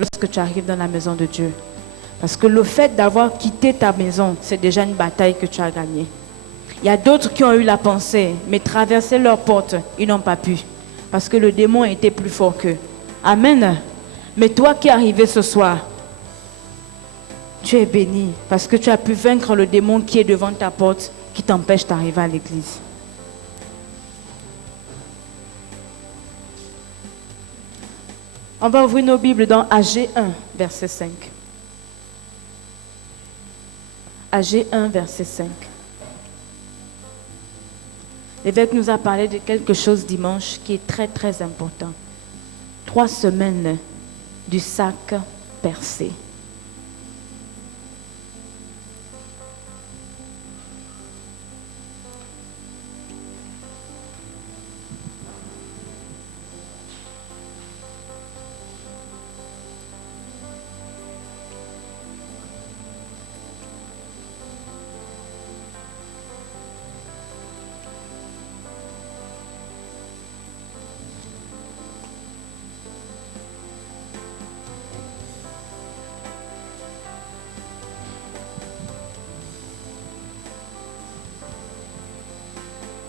lorsque tu arrives dans la maison de Dieu. Parce que le fait d'avoir quitté ta maison, c'est déjà une bataille que tu as gagnée. Il y a d'autres qui ont eu la pensée, mais traverser leur porte, ils n'ont pas pu. Parce que le démon était plus fort qu'eux. Amen. Mais toi qui es arrivé ce soir, tu es béni parce que tu as pu vaincre le démon qui est devant ta porte, qui t'empêche d'arriver à l'église. On va ouvrir nos Bibles dans AG 1, verset 5. AG 1, verset 5. L'évêque nous a parlé de quelque chose dimanche qui est très très important. 3 semaines du sac percé.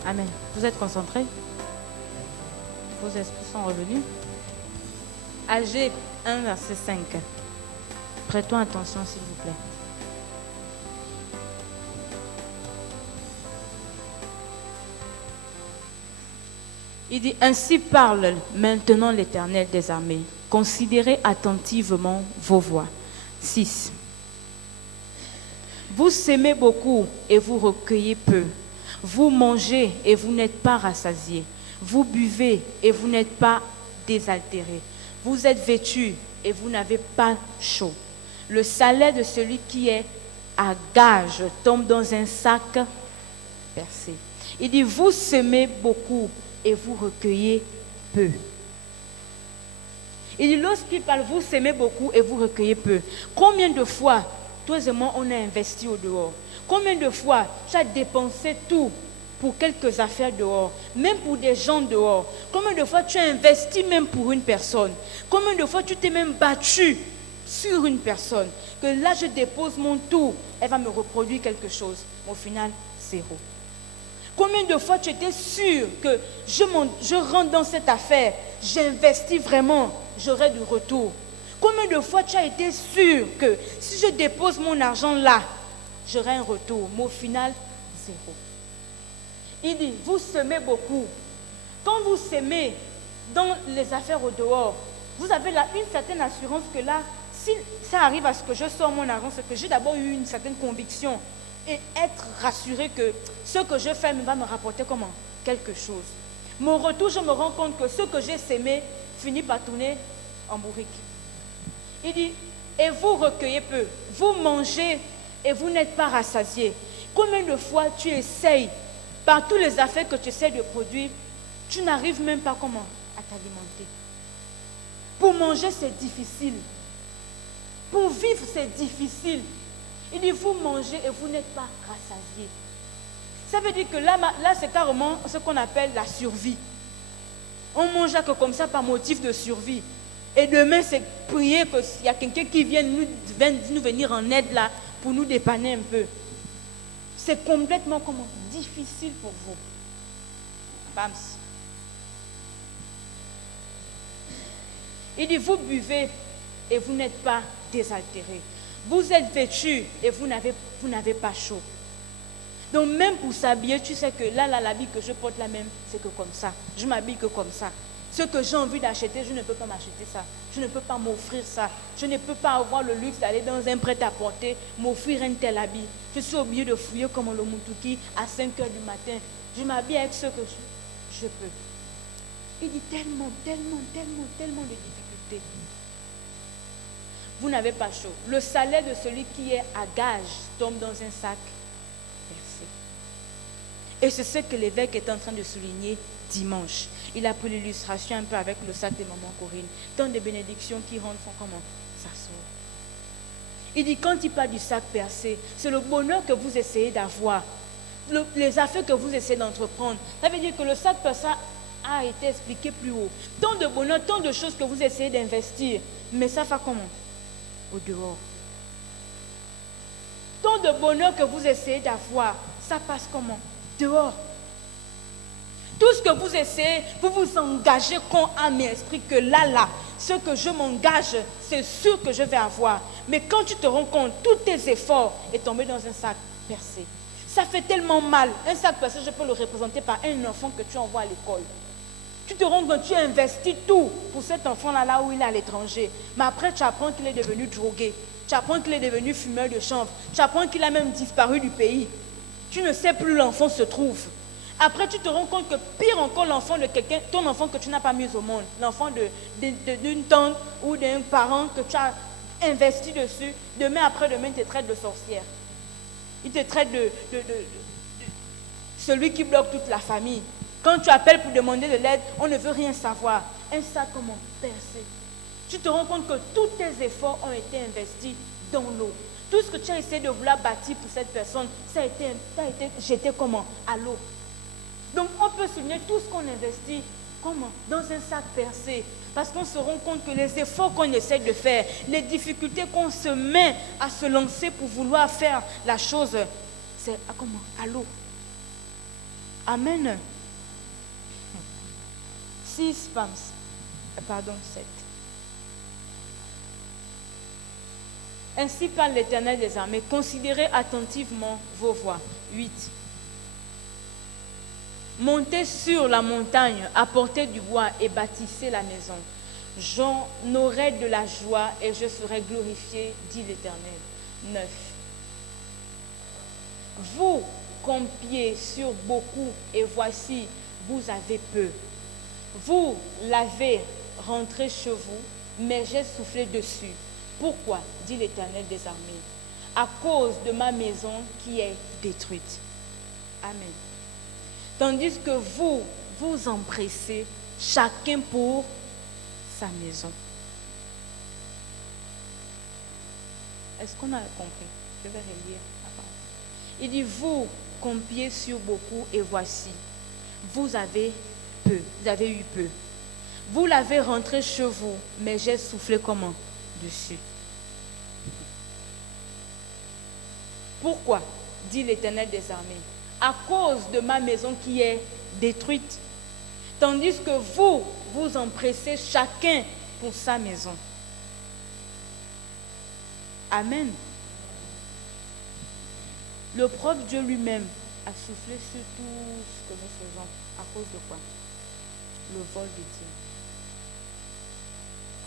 Amen. Vous êtes concentrés? Vos esprits sont revenus? AG 1, verset 5. Prêtons attention, s'il vous plaît. Il dit, ainsi parle maintenant l'Éternel des armées. Considérez attentivement vos voix. 6. Vous sémez beaucoup et vous recueillez peu. Vous mangez et vous n'êtes pas rassasiés. Vous buvez et vous n'êtes pas désaltérés. Vous êtes vêtus et vous n'avez pas chaud. Le salaire de celui qui est à gage tombe dans un sac percé. Il dit, vous semez beaucoup et vous recueillez peu. Il dit, lorsqu'il parle, vous semez beaucoup et vous recueillez peu. Combien de fois, toi et moi, on a investi au dehors? Combien de fois tu as dépensé tout pour quelques affaires dehors, même pour des gens dehors? Combien de fois tu as investi même pour une personne? Combien de fois tu t'es même battu sur une personne? Que là je dépose mon tout, elle va me reproduire quelque chose. Mais au final, zéro. Combien de fois tu étais sûr que je rentre dans cette affaire, j'investis vraiment, j'aurai du retour? Combien de fois tu as été sûr que si je dépose mon argent là, j'aurai un retour? Mais au final, zéro. Il dit, vous semez beaucoup. Quand vous semez dans les affaires au dehors, vous avez là une certaine assurance que là, si ça arrive à ce que je sors mon argent, c'est que j'ai d'abord eu une certaine conviction et être rassuré que ce que je fais va me rapporter comment? Quelque chose. Mon retour, je me rends compte que ce que j'ai sémé finit par tourner en bourrique. Il dit, et vous recueillez peu, vous mangez et vous n'êtes pas rassasiés. Combien de fois tu essayes, par tous les affaires que tu essaies de produire, tu n'arrives même pas comment? À t'alimenter. Pour manger, c'est difficile. Pour vivre, c'est difficile. Il dit, vous mangez et vous n'êtes pas rassasiés. Ça veut dire que là c'est carrément ce qu'on appelle la survie. On mange que comme ça par motif de survie. Et demain, c'est prier qu'il y a quelqu'un qui vienne nous venir en aide là pour nous dépanner un peu. C'est complètement comment? Difficile pour vous. Bams. Il dit, vous buvez et vous n'êtes pas désaltérés. Vous êtes vêtus et vous n'avez pas chaud. Donc même pour s'habiller, tu sais que là, l'habit que je porte là même, c'est que comme ça. Je m'habille que comme ça. Ce que j'ai envie d'acheter, je ne peux pas m'acheter ça. Je ne peux pas m'offrir ça. Je ne peux pas avoir le luxe d'aller dans un prêt-à-porter, m'offrir un tel habit. Je suis obligé de fouiller comme le Mutuki à 5 h du matin. Je m'habille avec ce que je peux. Il dit tellement de difficultés. Vous n'avez pas chaud. Le salaire de celui qui est à gage tombe dans un sac percé. Et c'est ce que l'évêque est en train de souligner dimanche. Il a pris l'illustration un peu avec le sac de maman Corinne. Tant de bénédictions qui rentrent font comment? Ça sort. Il dit quand il parle du sac percé, c'est le bonheur que vous essayez d'avoir. Les affaires que vous essayez d'entreprendre. Ça veut dire que le sac percé a été expliqué plus haut. Tant de bonheur, tant de choses que vous essayez d'investir. Mais ça fait comment? Au dehors. Tant de bonheur que vous essayez d'avoir, ça passe comment? Dehors. Tout ce que vous essayez, vous vous engagez con âme et esprit que là, ce que je m'engage, c'est sûr que je vais avoir. Mais quand tu te rends compte, tous tes efforts sont tombés dans un sac percé. Ça fait tellement mal. Un sac percé, je peux le représenter par un enfant que tu envoies à l'école. Tu te rends compte, tu investis tout pour cet enfant-là, là où il est à l'étranger. Mais après, tu apprends qu'il est devenu drogué. Tu apprends qu'il est devenu fumeur de chanvre. Tu apprends qu'il a même disparu du pays. Tu ne sais plus où l'enfant se trouve. Après, tu te rends compte que pire encore, l'enfant de quelqu'un, ton enfant que tu n'as pas mis au monde, l'enfant d'une tante ou d'un parent que tu as investi dessus, demain après-demain, il te traite de sorcière. Il te traite de celui qui bloque toute la famille. Quand tu appelles pour demander de l'aide, on ne veut rien savoir. Un sac comment percer. Tu te rends compte que tous tes efforts ont été investis dans l'eau. Tout ce que tu as essayé de vouloir bâtir pour cette personne, ça a été jeté comment? À l'eau. Donc on peut souligner tout ce qu'on investit, comment? Dans un sac percé. Parce qu'on se rend compte que les efforts qu'on essaie de faire, les difficultés qu'on se met à se lancer pour vouloir faire la chose, c'est comment? À l'eau. Amen. 6 femmes. Pardon, 7. Ainsi parle l'Éternel des armées. Considérez attentivement vos voies. 8. Montez sur la montagne, apportez du bois et bâtissez la maison. J'en aurai de la joie et je serai glorifié, dit l'Éternel. 9. Vous comptiez sur beaucoup et voici, vous avez peu. Vous l'avez rentré chez vous, mais j'ai soufflé dessus. Pourquoi? Dit l'Éternel des armées. À cause de ma maison qui est détruite. Amen. Tandis que vous vous empressez, chacun pour sa maison. Est-ce qu'on a compris? Je vais relire la parole. Il dit, vous comptiez sur beaucoup et voici, vous avez peu, vous avez eu peu. Vous l'avez rentré chez vous, mais j'ai soufflé comment? Dessus. Pourquoi? Dit l'Éternel des armées. À cause de ma maison qui est détruite. Tandis que vous, vous empressez chacun pour sa maison. Amen. Le propre Dieu lui-même a soufflé sur tout ce que nous faisons. À cause de quoi? Le vol de Dieu.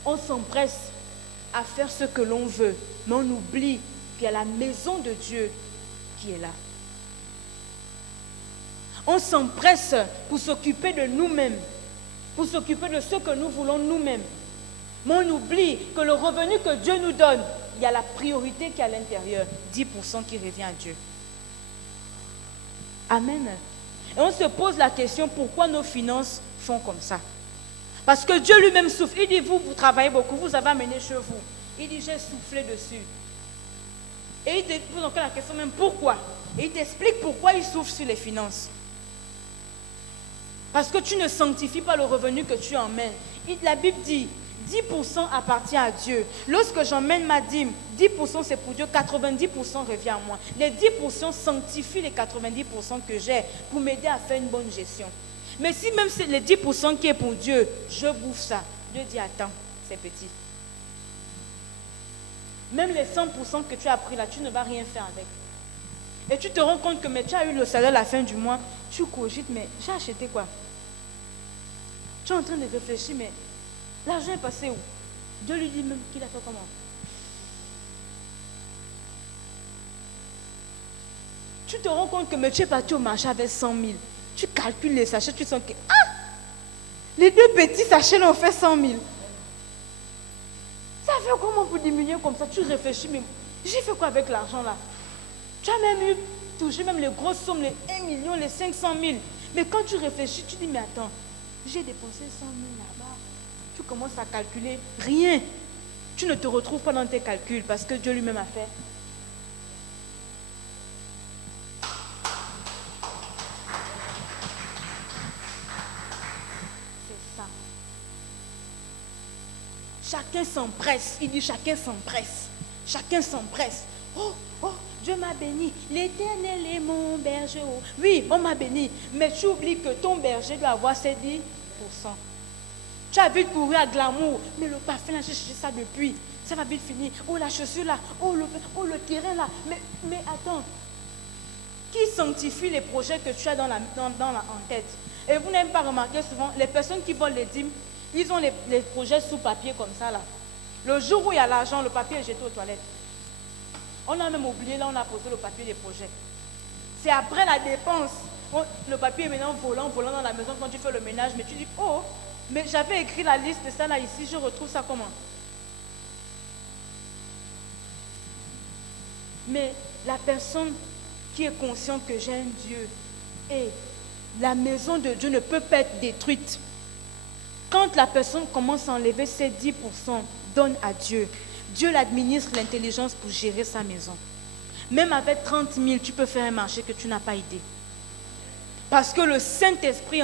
On s'empresse à faire ce que l'on veut, mais on oublie qu'il y a la maison de Dieu qui est là. On s'empresse pour s'occuper de nous-mêmes, pour s'occuper de ce que nous voulons nous-mêmes. Mais on oublie que le revenu que Dieu nous donne, il y a la priorité qui est à l'intérieur, 10% qui revient à Dieu. Amen. Et on se pose la question, pourquoi nos finances font comme ça? Parce que Dieu lui-même souffle. Il dit, vous travaillez beaucoup, vous avez amené chez vous. Il dit, j'ai soufflé dessus. Et il te pose encore la question même, pourquoi? Et il t'explique pourquoi il souffle sur les finances. Parce que tu ne sanctifies pas le revenu que tu emmènes. La Bible dit, 10% appartient à Dieu. Lorsque j'emmène ma dîme, 10% c'est pour Dieu, 90% revient à moi. Les 10% sanctifient les 90% que j'ai pour m'aider à faire une bonne gestion. Mais si même c'est les 10% qui est pour Dieu, je bouffe ça. Dieu dit, attends, c'est petit. Même les 100% que tu as pris là, tu ne vas rien faire avec. Et tu te rends compte que mais tu as eu le salaire à la fin du mois, tu cogites, mais j'ai acheté quoi? Tu es en train de réfléchir, mais l'argent est passé où? Dieu lui dit même qu'il a fait comment? Tu te rends compte que mais tu es parti au marché avec 100 000. Tu calcules les sachets, tu sens que les 2 petits sachets là ont fait 100 000. Ça fait comment pour diminuer comme ça? Tu réfléchis, mais j'ai fait quoi avec l'argent là? Tu as même touché même les grosses sommes, les 1 million, les 500 000. Mais quand tu réfléchis, tu dis, mais attends, j'ai dépensé 100 000 là-bas. Tu commences à calculer rien. Tu ne te retrouves pas dans tes calculs parce que Dieu lui-même a fait. chacun s'empresse. Il dit chacun s'empresse. Chacun s'empresse. Oh, oh, Dieu m'a béni. L'Éternel est mon berger. Oui, on m'a béni. Mais tu oublies que ton berger doit avoir ses 10%. Tu as vite courir à glamour. Mais le parfum là, j'ai cherché ça depuis. Ça va vite finir. Oh, la chaussure là. Oh, le terrain là. Mais attends. Qui sanctifie les projets que tu as en tête? Et vous n'avez pas remarqué souvent, les personnes qui volent les dîmes, ils ont les projets sous papier comme ça là. Le jour où il y a l'argent, le papier est jeté aux toilettes. On a même oublié, là on a posé le papier des projets. C'est après la dépense. Le papier est maintenant volant dans la maison quand tu fais le ménage. Mais tu dis, oh, mais j'avais écrit la liste de ça là ici, je retrouve ça comment? Mais la personne qui est conscient que j'ai un Dieu et la maison de Dieu ne peut pas être détruite. Quand la personne commence à enlever ses 10%, donne à Dieu. Dieu l'administre l'intelligence pour gérer sa maison. Même avec 30 000, tu peux faire un marché que tu n'as pas idée. Parce que le Saint-Esprit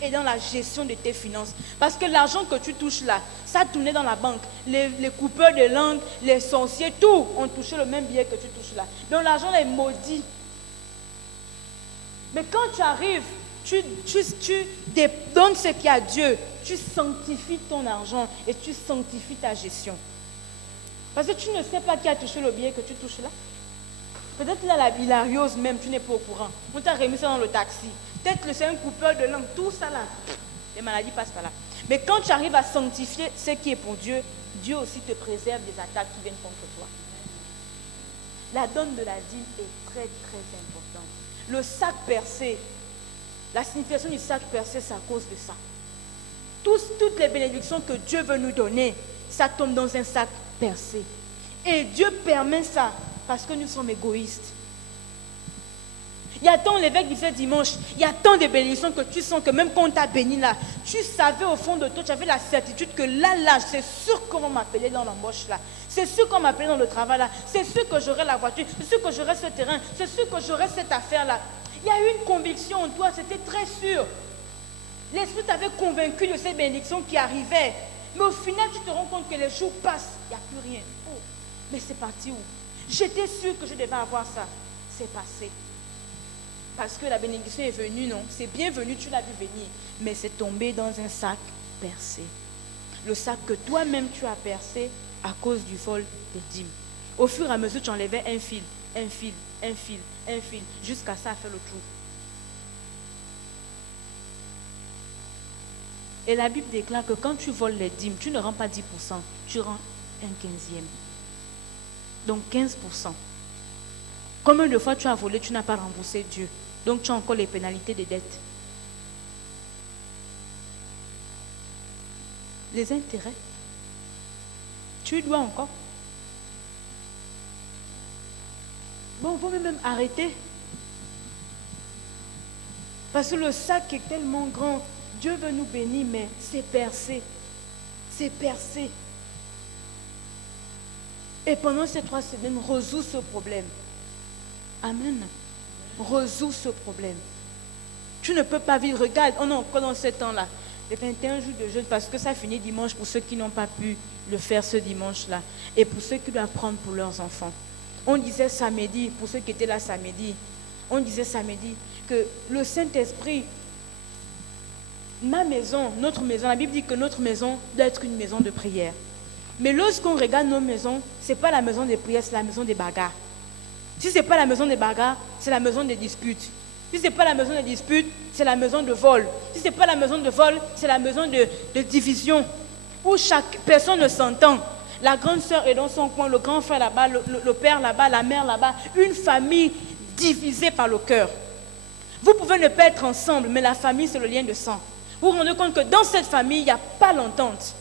est dans la gestion de tes finances. Parce que l'argent que tu touches là, ça tournait dans la banque. Les coupeurs de langue, les sorciers, tout ont touché le même billet que tu touches là. Donc l'argent est maudit. Mais quand tu arrives, tu donnes ce qu'il y a à Dieu, tu sanctifies ton argent et tu sanctifies ta gestion. Parce que tu ne sais pas qui a touché le billet que tu touches là. Peut-être là, la bilariose même, tu n'es pas au courant. On t'a remis ça dans le taxi. Peut-être que c'est un coupeur de langue, tout ça là. Les maladies passent par là. Mais quand tu arrives à sanctifier ce qui est pour Dieu, Dieu aussi te préserve des attaques qui viennent contre toi. La donne de la dîme est très très importante. Le sac percé, la signification du sac percé, c'est à cause de ça. Toutes les bénédictions que Dieu veut nous donner, ça tombe dans un sac percé. Et Dieu permet ça parce que nous sommes égoïstes. Il y a tant, l'évêque disait dimanche, il y a tant de bénédictions que tu sens que même quand on t'a béni là, tu savais au fond de toi, tu avais la certitude que là, c'est sûr qu'on va m'appeler dans l'embauche là. C'est sûr qu'on m'appeler dans le travail là. C'est sûr que j'aurai la voiture, c'est sûr que j'aurai ce terrain, c'est sûr que j'aurai cette affaire là. Il y a eu une conviction en toi, c'était très sûr. L'Esprit t'avait convaincu de ces bénédictions qui arrivaient. Mais au final, tu te rends compte que les jours passent, il n'y a plus rien. Oh, mais c'est parti où? J'étais sûre que je devais avoir ça. C'est passé. Parce que la bénédiction est venue, non? C'est bien venu, tu l'as vu venir. Mais c'est tombé dans un sac percé. Le sac que toi-même tu as percé à cause du vol des dîmes. Au fur et à mesure, tu enlevais un fil, jusqu'à ça faire le tour. Et la Bible déclare que quand tu voles les dîmes, tu ne rends pas 10%, tu rends un 15e. Donc 15%. Combien de fois tu as volé, tu n'as pas remboursé Dieu? Donc tu as encore les pénalités des dettes. Les intérêts. Tu dois encore. Bon, on va même arrêter. Parce que le sac est tellement grand. Dieu veut nous bénir, mais c'est percé. C'est percé. Et pendant ces 3 semaines, résous ce problème. Amen. Résous ce problème. Tu ne peux pas vivre. Regarde, on est encore dans ce temps-là. Les 21 jours de jeûne, parce que ça finit dimanche pour ceux qui n'ont pas pu le faire ce dimanche-là. Et pour ceux qui doivent prendre pour leurs enfants. On disait samedi, pour ceux qui étaient là samedi, on disait samedi que le Saint-Esprit, ma maison, notre maison, la Bible dit que notre maison doit être une maison de prière. Mais lorsqu'on regarde nos maisons, ce n'est pas la maison de prière, c'est la maison des bagarres. Si ce n'est pas la maison des bagarres, c'est la maison des disputes. Si ce n'est pas la maison des disputes, c'est la maison de vol. Si ce n'est pas la maison de vol, c'est la maison de division. Où chaque personne ne s'entend. La grande sœur est dans son coin, le grand frère là-bas, le père là-bas, la mère là-bas. Une famille divisée par le cœur. Vous pouvez ne pas être ensemble, mais la famille, c'est le lien de sang. Vous vous rendez compte que dans cette famille, il n'y a pas l'entente.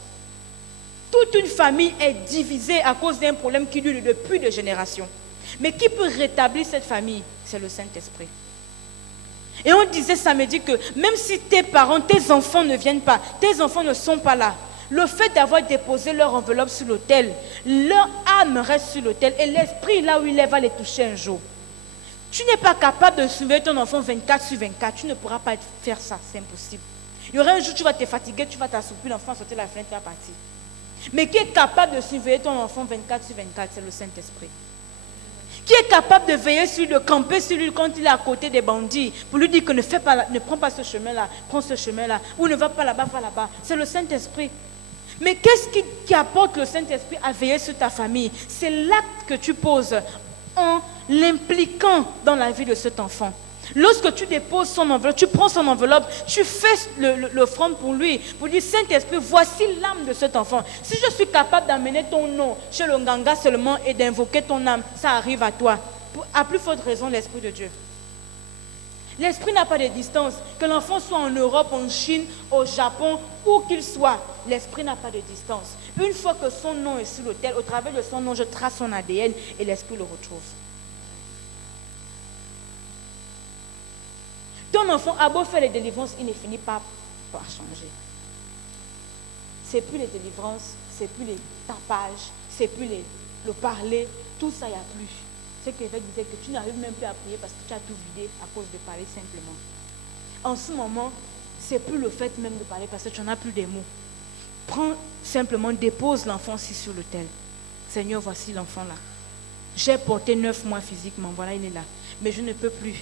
Toute une famille est divisée à cause d'un problème qui dure depuis des générations. Mais qui peut rétablir cette famille? C'est le Saint-Esprit. Et on disait samedi que même si tes parents, tes enfants ne viennent pas, tes enfants ne sont pas là, le fait d'avoir déposé leur enveloppe sur l'autel, leur âme reste sur l'autel et l'esprit là où il est va les toucher un jour. Tu n'es pas capable de surveiller ton enfant 24/24, tu ne pourras pas faire ça, c'est impossible. Il y aura un jour tu vas te fatiguer, tu vas t'assoupir, l'enfant va sauter la fenêtre, tu vas partir. Mais qui est capable de surveiller ton enfant 24/24, c'est le Saint-Esprit. Qui est capable de veiller sur lui, de camper sur lui quand il est à côté des bandits, pour lui dire que ne prends pas ce chemin-là, prends ce chemin-là, ou ne va pas là-bas, va là-bas. C'est le Saint-Esprit. Mais qu'est-ce qui apporte le Saint-Esprit à veiller sur ta famille? C'est l'acte que tu poses en l'impliquant dans la vie de cet enfant. Lorsque tu déposes son enveloppe, tu prends son enveloppe, tu fais l'offrande pour lui, pour dire Saint-Esprit, voici l'âme de cet enfant. Si je suis capable d'amener ton nom chez le Nganga seulement et d'invoquer ton âme, ça arrive à toi. À plus forte raison, l'Esprit de Dieu. L'Esprit n'a pas de distance. Que l'enfant soit en Europe, en Chine, au Japon, où qu'il soit, l'Esprit n'a pas de distance. Une fois que son nom est sur l'autel, au travers de son nom, je trace son ADN et l'Esprit le retrouve. Ton enfant a beau faire les délivrances, il ne finit pas par changer. C'est plus les délivrances, c'est plus les tapages, c'est plus le parler, tout ça, il n'y a plus. C'est que l'évêque disait que tu n'arrives même plus à prier parce que tu as tout vidé à cause de parler simplement. En ce moment, c'est plus le fait même de parler parce que tu n'en as plus des mots. Prends simplement, dépose l'enfant ici sur l'autel. Seigneur, voici l'enfant là. J'ai porté 9 mois physiquement, voilà, il est là. Mais je ne peux plus.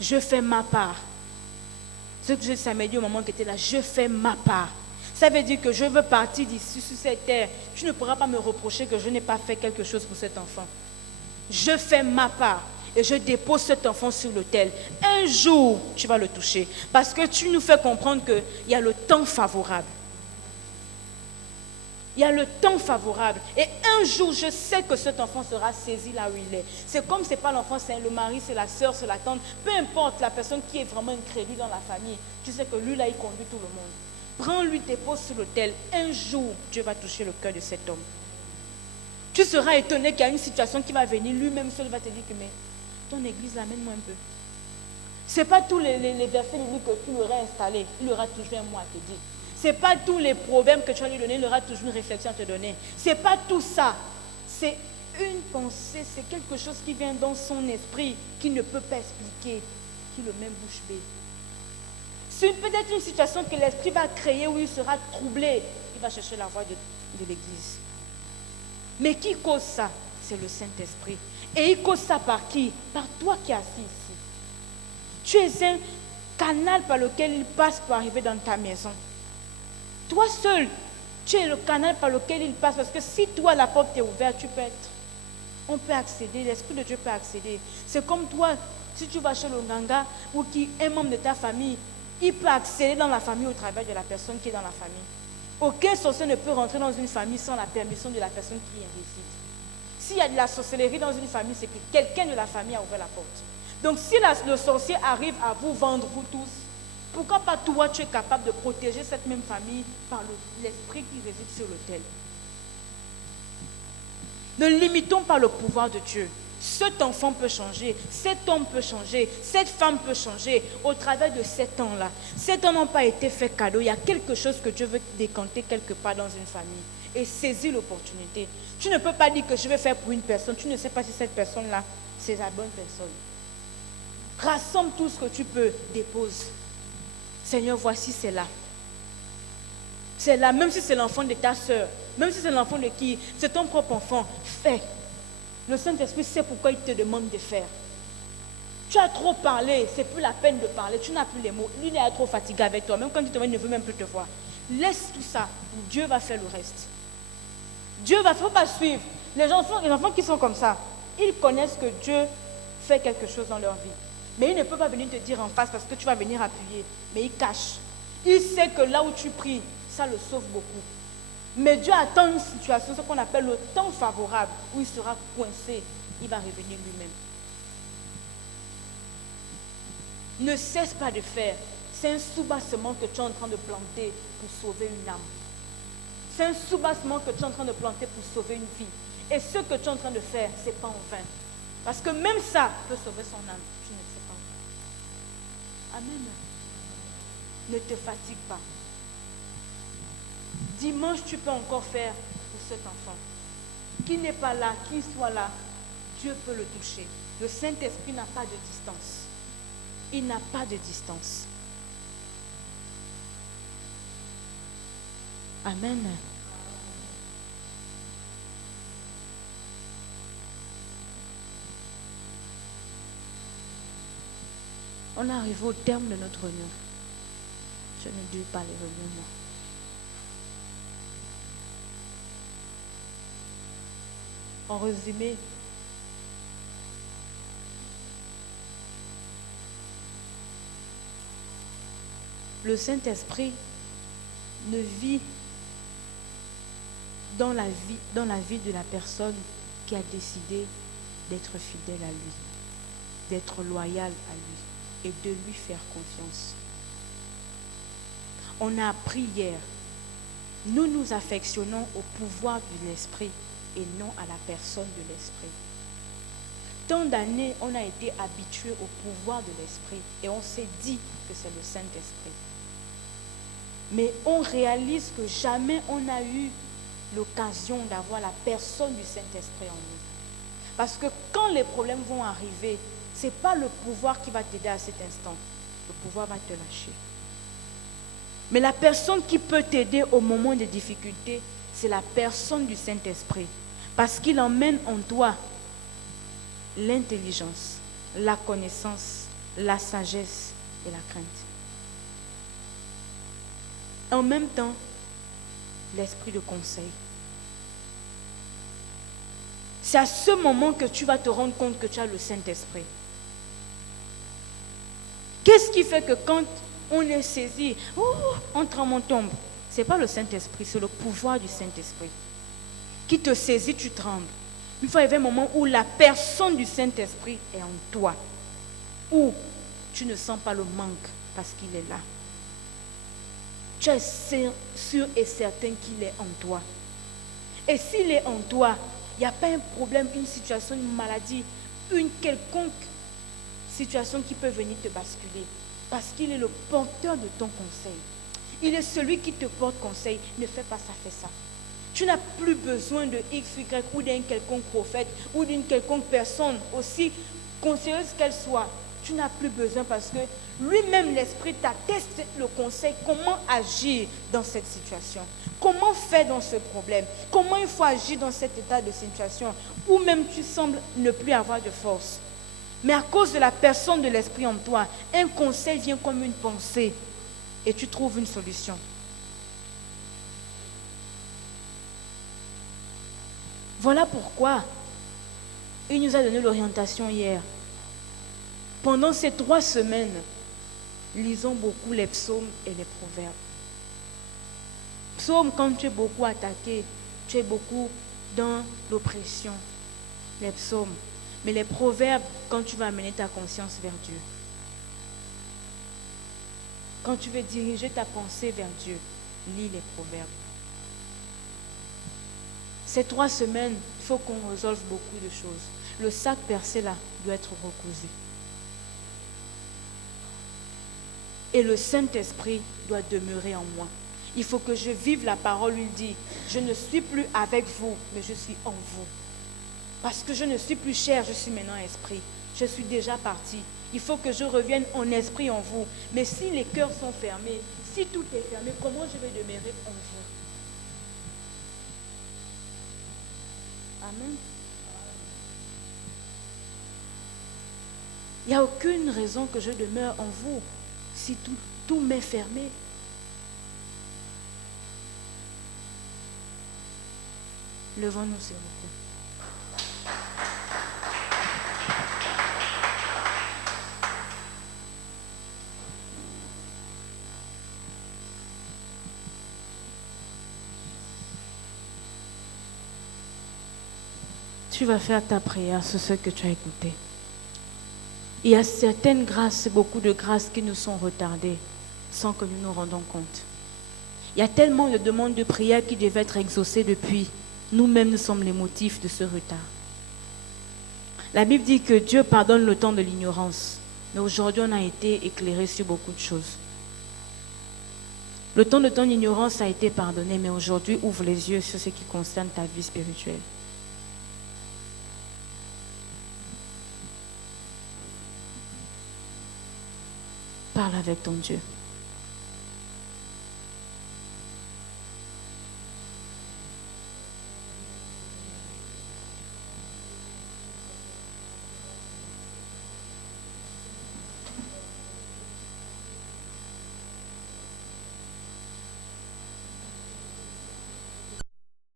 Je fais ma part. Ce que ça m'a dit au moment que tu étais là, je fais ma part. Ça veut dire que je veux partir d'ici sur cette terre. Tu ne pourras pas me reprocher que je n'ai pas fait quelque chose pour cet enfant. Je fais ma part et je dépose cet enfant sur l'autel. Un jour, tu vas le toucher. Parce que tu nous fais comprendre qu'il y a le temps favorable. Il y a le temps favorable. Et un jour, je sais que cet enfant sera saisi là où il est. C'est comme ce n'est pas l'enfant, c'est le mari, c'est la soeur, c'est la tante. Peu importe la personne qui est vraiment incrédule dans la famille. Tu sais que lui, là, il conduit tout le monde. Prends-lui, dépose sur l'autel. Un jour, Dieu va toucher le cœur de cet homme. Tu seras étonné qu'il y a une situation qui va venir. Lui-même seul va te dire que mais ton église, amène-moi un peu. Ce n'est pas tous les versets bibliques que tu lui aurais installés. Il aura toujours un mot à te dire. Ce n'est pas tous les problèmes que tu vas lui donner, il aura toujours une réflexion à te donner. Ce n'est pas tout ça. C'est une pensée, c'est quelque chose qui vient dans son esprit, qui ne peut pas expliquer, qui le met bouche bée. C'est peut-être une situation que l'esprit va créer où il sera troublé. Il va chercher la voie de l'église. Mais qui cause ça? C'est le Saint-Esprit. Et il cause ça par qui? Par toi qui es assis ici. Tu es un canal par lequel il passe pour arriver dans ta maison. Toi seul, tu es le canal par lequel il passe. Parce que si toi, la porte est ouverte, tu peux être. On peut accéder, l'Esprit de Dieu peut accéder. C'est comme toi, si tu vas chez le Nganga ou qui est membre de ta famille, il peut accéder dans la famille au travers de la personne qui est dans la famille. Aucun sorcier ne peut rentrer dans une famille sans la permission de la personne qui y réside. S'il y a de la sorcellerie dans une famille, c'est que quelqu'un de la famille a ouvert la porte. Donc si le sorcier arrive à vous vendre, vous tous, pourquoi pas toi, tu es capable de protéger cette même famille par l'esprit qui réside sur l'autel? Ne limitons pas le pouvoir de Dieu. Cet enfant peut changer, cet homme peut changer, cette femme peut changer au travers de 7 ans-là. 7 ans n'ont pas été faits cadeau. Il y a quelque chose que Dieu veut décanter quelque part dans une famille. Et saisis l'opportunité. Tu ne peux pas dire que je vais faire pour une personne. Tu ne sais pas si cette personne-là, c'est la bonne personne. Rassemble tout ce que tu peux, dépose. Seigneur, voici, c'est là. C'est là, même si c'est l'enfant de ta soeur, même si c'est l'enfant de qui, c'est ton propre enfant, fais. Le Saint-Esprit sait pourquoi il te demande de faire. Tu as trop parlé, c'est plus la peine de parler, tu n'as plus les mots. Lui, il est trop fatigué avec toi, même quand il te voit, il ne veut même plus te voir. Laisse tout ça, Dieu va faire le reste. Dieu va faire, pas suivre. Les enfants qui sont comme ça, ils connaissent que Dieu fait quelque chose dans leur vie. Mais il ne peut pas venir te dire en face parce que tu vas venir appuyer. Mais il cache. Il sait que là où tu pries, ça le sauve beaucoup. Mais Dieu attend une situation, ce qu'on appelle le temps favorable, où il sera coincé, il va revenir lui-même. Ne cesse pas de faire. C'est un soubassement que tu es en train de planter pour sauver une âme. C'est un soubassement que tu es en train de planter pour sauver une vie. Et ce que tu es en train de faire, ce n'est pas en vain. Parce que même ça peut sauver son âme. Tu ne sais pas. Amen. Ne te fatigue pas. Dimanche, tu peux encore faire pour cet enfant. Qui n'est pas là, qui soit là, Dieu peut le toucher. Le Saint-Esprit n'a pas de distance. Il n'a pas de distance. Amen. On est arrivé au terme de notre réunion. Je ne dis pas les réunions, moi. En résumé, le Saint-Esprit ne vit dans la vie de la personne qui a décidé d'être fidèle à lui, d'être loyal à lui et de lui faire confiance. On a appris hier, nous nous affectionnons au pouvoir de l'Esprit et non à la personne de l'Esprit. Tant d'années, on a été habitué au pouvoir de l'Esprit et on s'est dit que c'est le Saint-Esprit. Mais on réalise que jamais on n'a eu l'occasion d'avoir la personne du Saint-Esprit en nous. Parce que quand les problèmes vont arriver, ce n'est pas le pouvoir qui va t'aider à cet instant. Le pouvoir va te lâcher. Mais la personne qui peut t'aider au moment des difficultés, c'est la personne du Saint-Esprit. Parce qu'il emmène en toi l'intelligence, la connaissance, la sagesse et la crainte. En même temps, l'esprit de conseil. C'est à ce moment que tu vas te rendre compte que tu as le Saint-Esprit. Qu'est-ce qui fait que quand on est saisi, on tombe? Ce n'est pas le Saint-Esprit, c'est le pouvoir du Saint-Esprit qui te saisit, tu trembles. Il faut arriver un moment où la personne du Saint-Esprit est en toi, où tu ne sens pas le manque parce qu'il est là. Tu es sûr et certain qu'il est en toi. Et s'il est en toi, il n'y a pas un problème, une situation, une maladie, une quelconque situation qui peut venir te basculer. Parce qu'il est le porteur de ton conseil. Il est celui qui te porte conseil. Ne fais pas ça, fais ça. Tu n'as plus besoin de X, Y ou d'un quelconque prophète ou d'une quelconque personne, aussi conseilleuse qu'elle soit. Tu n'as plus besoin parce que lui-même, l'Esprit t'atteste le conseil. Comment agir dans cette situation? Comment faire dans ce problème? Comment il faut agir dans cet état de situation où même tu sembles ne plus avoir de force? Mais à cause de la personne de l'Esprit en toi, un conseil vient comme une pensée et tu trouves une solution. Voilà pourquoi il nous a donné l'orientation hier. Pendant ces 3 semaines, lisons beaucoup les psaumes et les proverbes. Psaumes, quand tu es beaucoup attaqué, tu es beaucoup dans l'oppression. Les psaumes. Mais les proverbes, quand tu vas amener ta conscience vers Dieu. Quand tu veux diriger ta pensée vers Dieu, lis les proverbes. Ces 3 semaines, il faut qu'on résolve beaucoup de choses. Le sac percé là doit être recousu. Et le Saint-Esprit doit demeurer en moi. Il faut que je vive la parole. Il dit, je ne suis plus avec vous, mais je suis en vous. Parce que je ne suis plus chair, je suis maintenant esprit. Je suis déjà parti. Il faut que je revienne en esprit en vous. Mais si les cœurs sont fermés, si tout est fermé, comment je vais demeurer en vous? Amen. Il n'y a aucune raison que je demeure en vous si tout m'est fermé. Levons-nous, s'il vous plaît. Tu vas faire ta prière sur ce que tu as écouté. Il y a certaines grâces, beaucoup de grâces qui nous sont retardées sans que nous nous rendons compte. Il y a tellement de demandes de prière qui devaient être exaucées depuis. Nous-mêmes, nous sommes les motifs de ce retard. La Bible dit que Dieu pardonne le temps de l'ignorance. Mais aujourd'hui, on a été éclairé sur beaucoup de choses. Le temps de ton ignorance a été pardonné, mais aujourd'hui, ouvre les yeux sur ce qui concerne ta vie spirituelle. Parle avec ton Dieu.